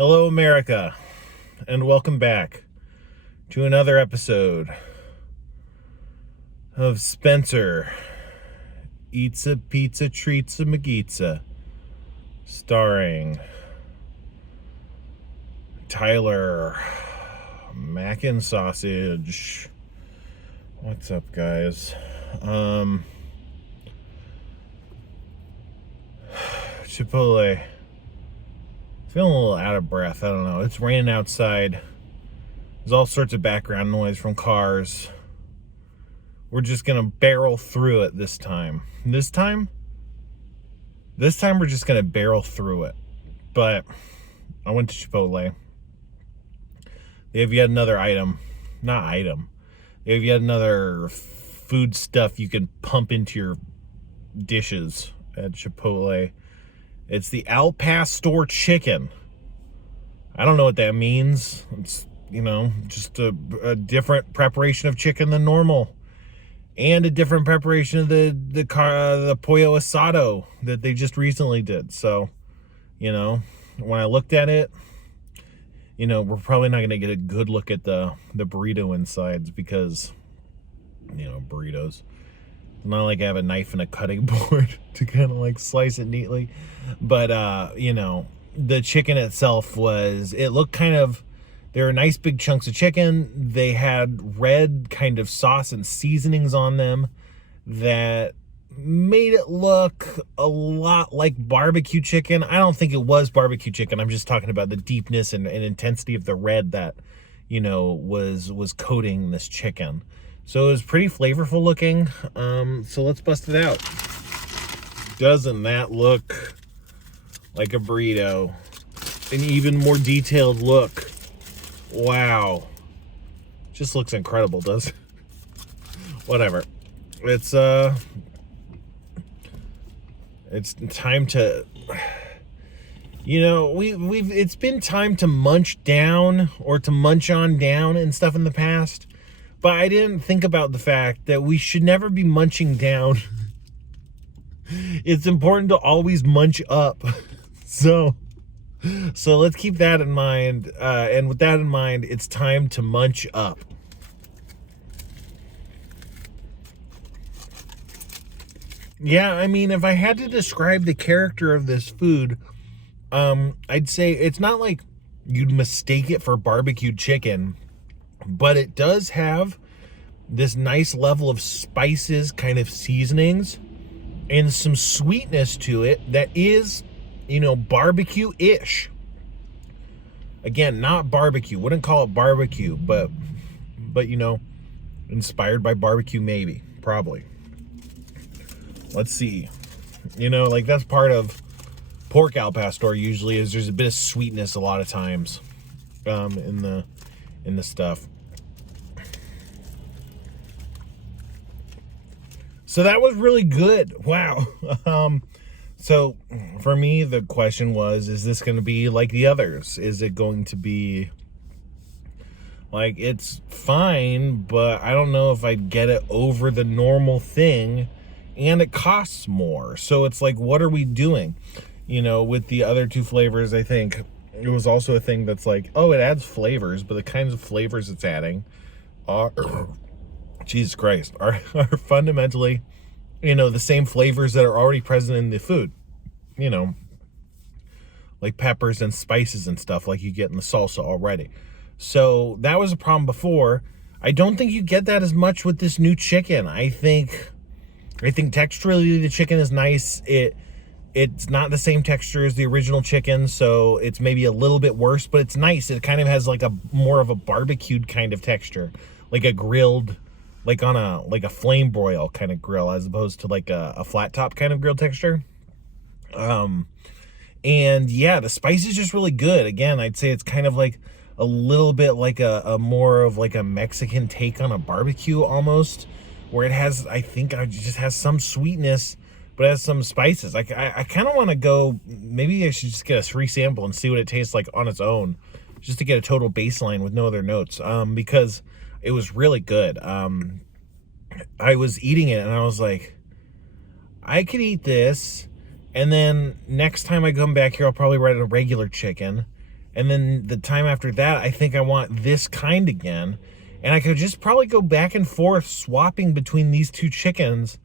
Hello, America, and welcome back to another episode of Spencer Eats a Pizza Treats a Magizza, starring Tyler Mac and Sausage. What's up, guys? Chipotle. Feeling a little out of breath. I don't know. It's raining outside. There's all sorts of background noise from cars. We're just gonna barrel through it this time. This time we're just gonna barrel through it. But I went to Chipotle. They have yet another They have yet another food stuff you can pump into your dishes at Chipotle. It's the Al Pastor chicken. I don't know what that means. It's, just a different preparation of chicken than normal. And a different preparation of the pollo asado that they just recently did. So, when I looked at it, we're probably not going to get a good look at the burrito insides because, burritos. It's not like I have a knife and a cutting board to kind of slice it neatly. But, the chicken itself it looked there were nice big chunks of chicken. They had red kind of sauce and seasonings on them that made it look a lot like barbecue chicken. I don't think it was barbecue chicken. I'm just talking about the deepness and intensity of the red that, was coating this chicken. So it was pretty flavorful looking. So let's bust it out. Doesn't that look like a burrito? An even more detailed look. Wow. Just looks incredible, does it? Whatever. It's time to, it's been time to munch down or to munch on down and stuff in the past. But I didn't think about the fact that we should never be munching down. It's important to always munch up. So let's keep that in mind. And with that in mind, it's time to munch up. Yeah, I mean, if I had to describe the character of this food, I'd say it's not like you'd mistake it for barbecued chicken. But it does have this nice level of spices, kind of seasonings, and some sweetness to it that is, barbecue-ish. Again, not barbecue. Wouldn't call it barbecue, but inspired by barbecue maybe, probably. Let's see. That's part of pork al pastor usually is there's a bit of sweetness a lot of times in the stuff. So that was really good. Wow. So for me, the question was, is this going to be like the others? Is it going to be it's fine, but I don't know if I'd get it over the normal thing, and it costs more. So it's what are we doing? With the other two flavors, I think it was also a thing that's it adds flavors, but the kinds of flavors it's adding are, Jesus Christ, are fundamentally, the same flavors that are already present in the food, like peppers and spices and stuff like you get in the salsa already. So that was a problem before. I don't think you get that as much with this new chicken. I think texturally the chicken is nice. It's not the same texture as the original chicken, so it's maybe a little bit worse, but it's nice. It kind of has a more of a barbecued kind of texture, like a grilled, on a flame broil kind of grill, as opposed to a flat top kind of grill texture. And yeah, the spice is just really good. Again, I'd say it's kind of a little bit a more of a Mexican take on a barbecue almost, where it has, I think it just has some sweetness, but it has some spices. I kind of want to go, maybe I should just get a free sample and see what it tastes like on its own, just to get a total baseline with no other notes, because it was really good. I was eating it and I was like, I could eat this, and then next time I come back here, I'll probably write a regular chicken, And then the time after that, I think I want this kind again. And I could just probably go back and forth swapping between these two chickens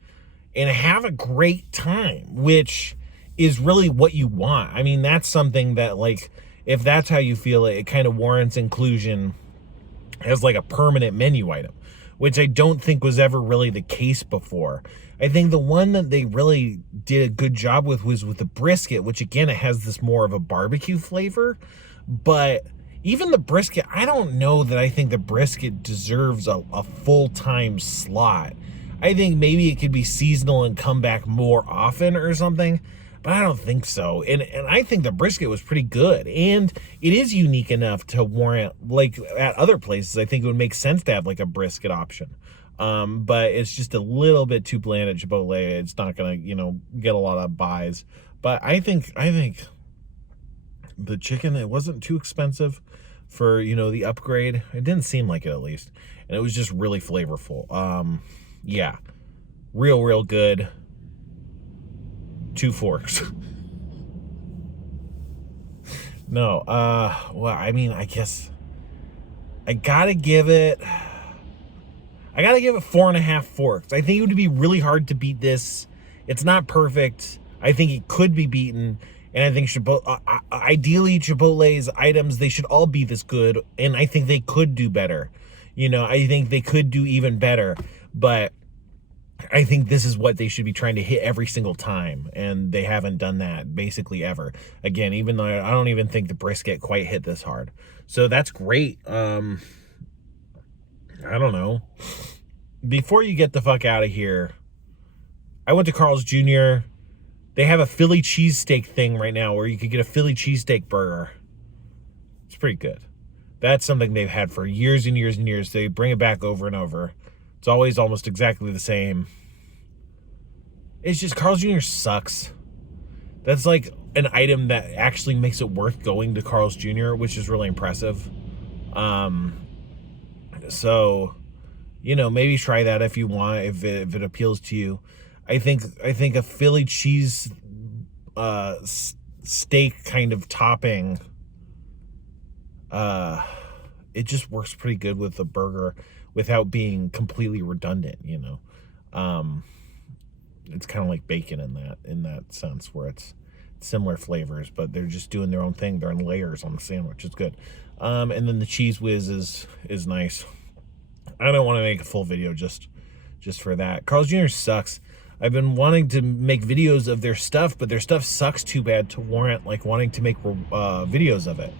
and have a great time, which is really what you want. I mean, that's something that, like, if that's how you feel it, it kind of warrants inclusion as like a permanent menu item, which I don't think was ever really the case before. I think the one that they really did a good job with was with the brisket, which again, it has this more of a barbecue flavor. But even the brisket, I don't know that I think the brisket deserves a full-time slot. I think maybe it could be seasonal and come back more often or something, but I don't think so. And I think the brisket was pretty good, and it is unique enough to warrant, like at other places, I think it would make sense to have like a brisket option. But it's just a little bit too bland at Chipotle. It's not gonna, get a lot of buys. But I think the chicken, it wasn't too expensive for, the upgrade. It didn't seem like it, at least. And it was just really flavorful. Yeah, real good. 2 forks. No, well, I mean, I guess I gotta give it 4.5 forks. I think it would be really hard to beat this. It's not perfect. I think it could be beaten. And I think ideally Chipotle's items, they should all be this good. And I think they could do better. I think they could do even better. But I think this is what they should be trying to hit every single time. And they haven't done that basically ever. Again, even though I don't even think the brisket quite hit this hard. So that's great. I don't know. Before you get the fuck out of here, I went to Carl's Jr. They have a Philly cheesesteak thing right now where you could get a Philly cheesesteak burger. It's pretty good. That's something they've had for years and years and years. They bring it back over and over. It's always almost exactly the same. It's just Carl's Jr. sucks. That's like an item that actually makes it worth going to Carl's Jr., which is really impressive. So, maybe try that if you want, if it appeals to you. I think a Philly cheese steak kind of topping, it just works pretty good with the burger without being completely redundant. It's kind of like bacon in that sense, where it's similar flavors, but they're just doing their own thing. They're in layers on the sandwich. It's good. And then the cheese whiz is nice. I don't want to make a full video just for that. Carl's Jr. sucks. I've been wanting to make videos of their stuff, but their stuff sucks too bad to warrant like wanting to make videos of it.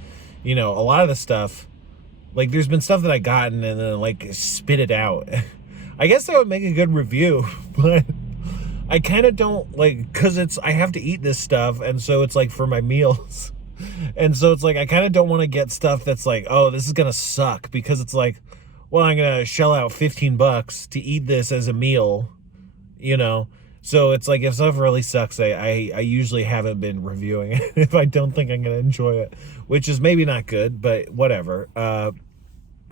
A lot of the stuff, like there's been stuff that I gotten and then like spit it out. I guess that would make a good review, but I kind of don't like, cause I have to eat this stuff. And so it's like for my meals. And so it's like, I kind of don't want to get stuff that's like, oh, this is going to suck, because it's like, well, I'm going to shell out $15 to eat this as a meal, So it's like, if stuff really sucks, I usually haven't been reviewing it if I don't think I'm going to enjoy it, which is maybe not good, but whatever.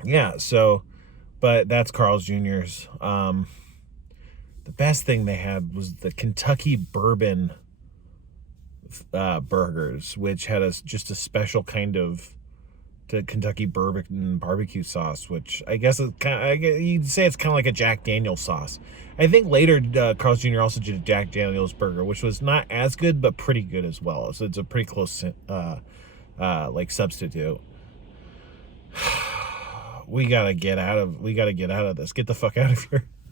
Yeah, so, but that's Carl's Jr.'s. The best thing they had was the Kentucky bourbon burgers, which had just a special kind of Kentucky bourbon barbecue sauce, which I guess it's you'd say it's kind of like a Jack Daniel's sauce. I think later Carl's Jr. also did a Jack Daniel's burger, which was not as good but pretty good as well. So it's a pretty close like substitute. We gotta get out of this. Get the fuck out of here.